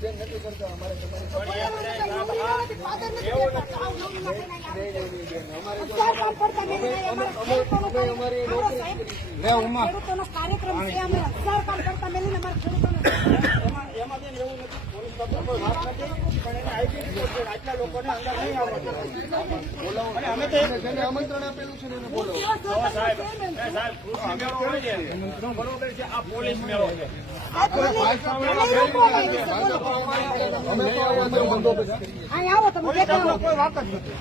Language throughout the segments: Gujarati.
બેન નથી કરતા અમારે કાર્યક્રમ છે અમે 1000 કામ કરતા મેલીને અમારા ખેડૂતોને એમાં બેન એવું નથી પોલીસ તંત્ર કોઈ વાત નથી પણ એને આઈપી રિપોર્ટ છે આટલા લોકોને અંદર નહીં આવવા અમે તો જેને આમંત્રણ આપેલું છે એને બોલો સાહેબ કૃષિ મેળો હોય છે બરોબર છે આ પોલીસ મેળો છે કોઈ વાત જ નથી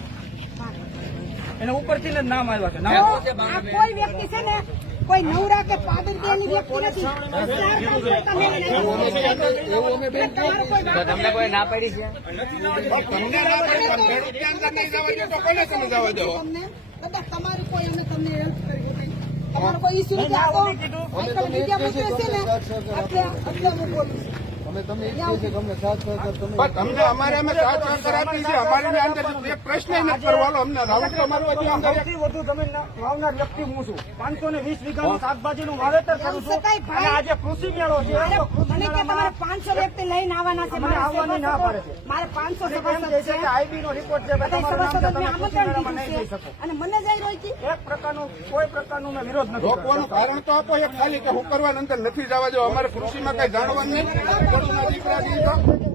એને ઉપરથી જ નામ આવ્યા છે કોઈ વ્યક્તિ છે ને કોઈ નવરા કે પાદર દેની વ્યક્તિ નથી તમને કોઈ ના પડી છે તમારું કોઈ અમે તમને હેલ્પ કરી તમારો કોઈ ઇસ્યુ નથી આપો મીડિયા મૂકે છે ને એટલે હું બોલું અમે તમને એ કહે છે કે અમને સાથ સહકાર તમે તમને અમારે અમે સાથ સહકાર આપી છે અમારી અંદર એક પ્રશ્ન નથી કરવાનો અમને રાઉન્ડ મારવા દો અંદર સૌથી વધુ જમીન વાવનાર વ્યક્તિ હું છું 520 વીઘાનું શાકભાજીનું વાવેતર કરું છું અને આજે કૃષિ મેળો છે મને કે તમારે 500 વ્યક્તિ લઈને આવવાના છે મને આવવાની ના પાડે છે મારે 500 એમ કહે છે કે આઈબી નો રિપોર્ટ છે તમારું નામ છે તમે આમંત્રણ નહીં જઈ દીધું શકો છે અને મને જઈ રહી છે એક પ્રકારનું કોઈ પ્રકારનું મેં વિરોધ નથી રોકવાનું કારણ તો આપો એક ખાલી કે હું કરવા અંદર નથી જવા દો અમારે કૃષિમાં કઈ જાણવાનું નહીં દીકરા